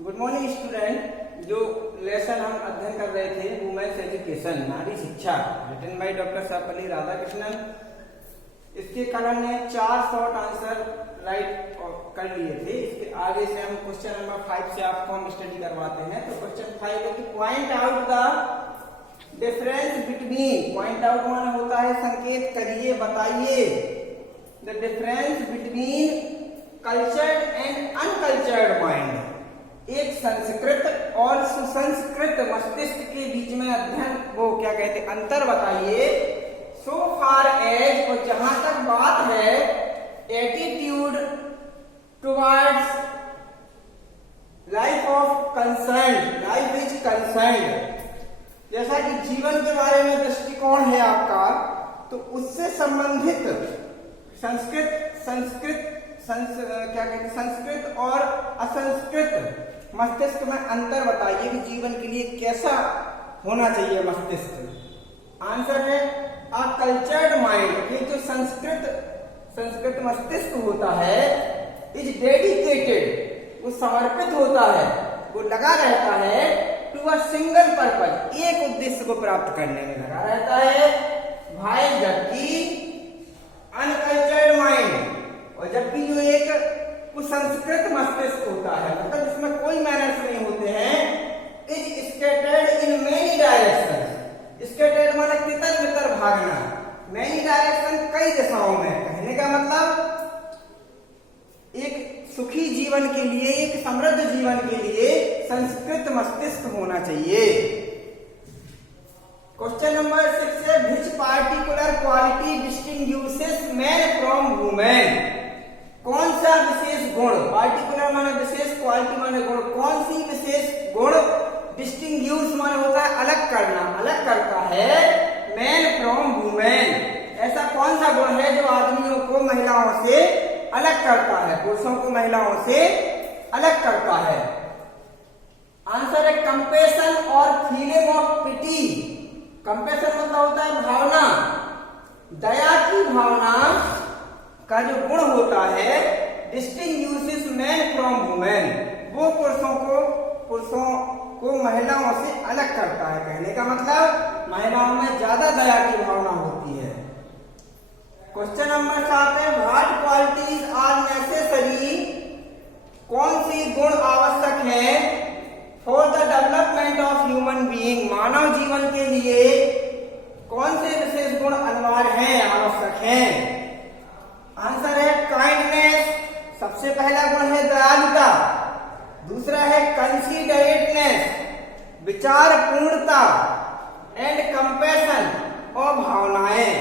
Good morning student. जो lesson हम अध्ययन कर रहे थे वुमेन्स एजुकेशन, नारी शिक्षा, written by doctor Sarvepalli Radhakrishnan. इसके कल हमने 4 शॉर्ट आंसर राइट कर लिए थे। इसके आगे से हम क्वेश्चन नंबर 5 से आपको हम स्टडी करवाते हैं। तो क्वेश्चन 5 है कि point out the difference between, point out माना होता है संकेत करिए, बताइए, the difference between cultured and uncultured mind. एक संस्कृत और सुसंस्कृत मस्तिष्क के बीच में अध्ययन, वो क्या कहते हैं, अंतर बताइए। सो फार एज, और जहां तक बात है attitude towards life of concern, life is concern, जैसा कि जीवन के बारे में दृष्टिकोण है आपका, तो उससे संबंधित संस्कृत और असंस्कृत मस्तिष्क में अंतर बताइए कि जीवन के लिए कैसा होना चाहिए मस्तिष्क। आंसर है अ कल्चर्ड माइंड। ये जो संस्कृत मस्तिष्क होता है इज डेडिकेटेड, वो समर्पित होता है, वो लगा रहता है टू अ सिंगल पर्पज, एक उद्देश्य को प्राप्त करने में लगा रहता है भाई। जबकि अनकल्चर्ड माइंड, और जबकि जो एक संस्कृत मस्तिष्क होता है, मतलब इसमें कोई मैनर्स नहीं होते हैं, is scattered in many direction. Scattered माने तितर बितर भागना, मेनी डायरेक्शन कई दिशाओं में। कहने का मतलब एक सुखी जीवन के लिए, एक समृद्ध जीवन के लिए संस्कृत मस्तिष्क होना चाहिए। क्वेश्चन नंबर 6 है which particular quality distinguishes man from women. कौन सा विशेष गुण, पार्टिकुलर माने विशेष, क्वालिटी माने गुण, कौन सी विशेष गुण डिस्टिंग्विश माने होता है अलग करना, अलग करता है मैन फ्रॉम वुमेन। ऐसा कौन सा गुण है जो आदमियों को महिलाओं से अलग करता है, पुरुषों को महिलाओं से अलग करता है। आंसर है कंपैशन और फीलिंग ऑफ पिटी। कंपैशन मतलब होता है भावना, दया की भावना का जो गुण होता है डिस्टिंग्विशेस मैन फ्रॉम वुमेन, वो पुरुषों को महिलाओं से अलग करता है। कहने का मतलब महिलाओं में ज्यादा दया की भावना होती है। क्वेश्चन नंबर 7 है व्हाट क्वालिटीज आर नेसेसरी, कौन सी गुण आवश्यक है for the development of human being, मानव जीवन के लिए कौन से विशेष गुण अनिवार्य हैं, आवश्यक हैं। आंसर है काइंडनेस, सबसे पहला गुण है दयालुता, दूसरा है कंसीडरेटनेस, विचार पूर्णता, एंड कंपैशन और भावनाएं।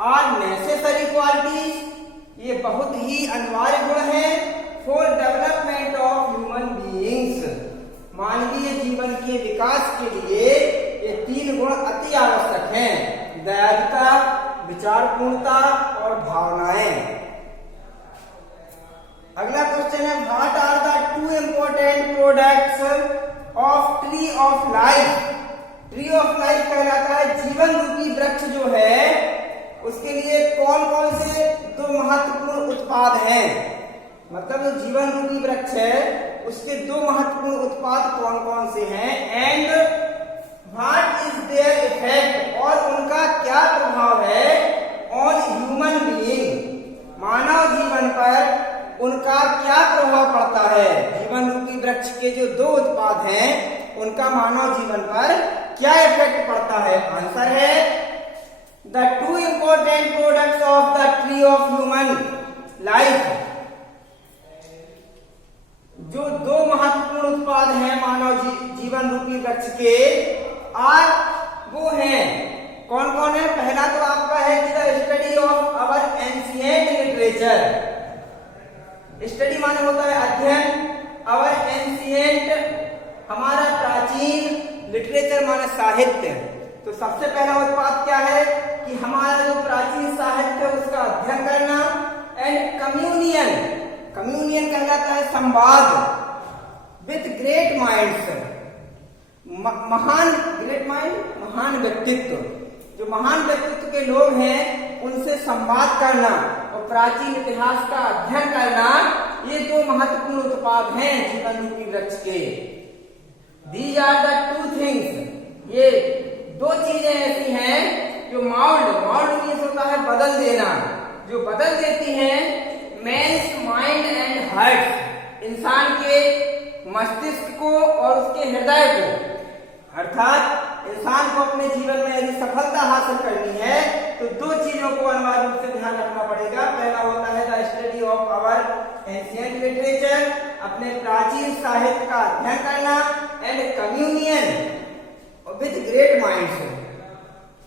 और नेसेसरी क्वालिटीज, ये बहुत ही अनिवार्य गुण है for development of human beings, मानवीय जीवन के विकास के लिए ये 3 गुण अति आवश्यक हैं, दयालुता, विचार पूर्णता और भावनाएं। अगला क्वेश्चन है what are the 2 important products of tree of life. Tree of life कहलाता है जीवन रूपी वृक्ष जो है, उसके लिए कौन कौन से 2 महत्वपूर्ण उत्पाद हैं, मतलब जो जीवन रूपी वृक्ष है उसके 2 महत्वपूर्ण उत्पाद कौन कौन से हैं, and what is their effect, और उनका क्या प्रभाव है ऑन ह्यूमन बीइंग, मानव जीवन पर उनका क्या प्रभाव पड़ता है। जीवन रूपी वृक्ष के जो 2 उत्पाद हैं उनका मानव जीवन पर क्या इफेक्ट पड़ता है। आंसर है the 2 important products of the tree of human life. जो 2 महत्वपूर्ण उत्पाद हैं मानव जीवन रूपी वृक्ष के, और वो हैं कौन कौन है। पहला तो आपका है कि the study of our ancient literature. Study माने होता है अध्ययन, आवर एंशिएंट हमारा प्राचीन, लिटरेचर माने साहित्य। तो सबसे पहला उत्पाद क्या है कि हमारा जो प्राचीन साहित्य है उसका अध्ययन करना, एंड कम्युनियन, कम्युनियन कहलाता है संवाद विथ ग्रेट माइंड्स, महान, ग्रेट माइंड महान व्यक्तित्व, जो महान व्यक्तित्व के लोग हैं उनसे संवाद करना और प्राचीन इतिहास का अध्ययन करना, ये दो महत्वपूर्ण उत्पाद हैं जीवन रूपी वृक्ष के। These are the two things, ये दो चीजें ऐसी हैं जो माउल्ड मीन्स होता है बदल देना, जो बदल देती हैं मैन्स माइंड एंड हार्ट, इंसान के मस्तिष्क को और उसके हृदय को। अर्थात इंसान को अपने जीवन में यदि सफलता हासिल करनी है तो दो चीजों को अनिवार्य रूप से ध्यान रखना पड़ेगा। पहला होता है the study of our ancient literature, अपने प्राचीन साहित्य का अध्ययन करना, and communion with great minds,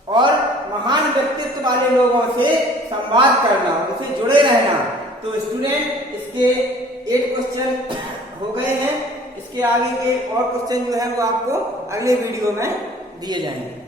और महान व्यक्तित्व वाले लोगों से संवाद करना, उनसे जुड़े रहना। तो स्टूडेंट इसके 8 क्वेश्चन हो गए हैं। इसके आगे के और क्वेश्चन जो है वो आपको अगले वीडियो में दिए जाएंगे।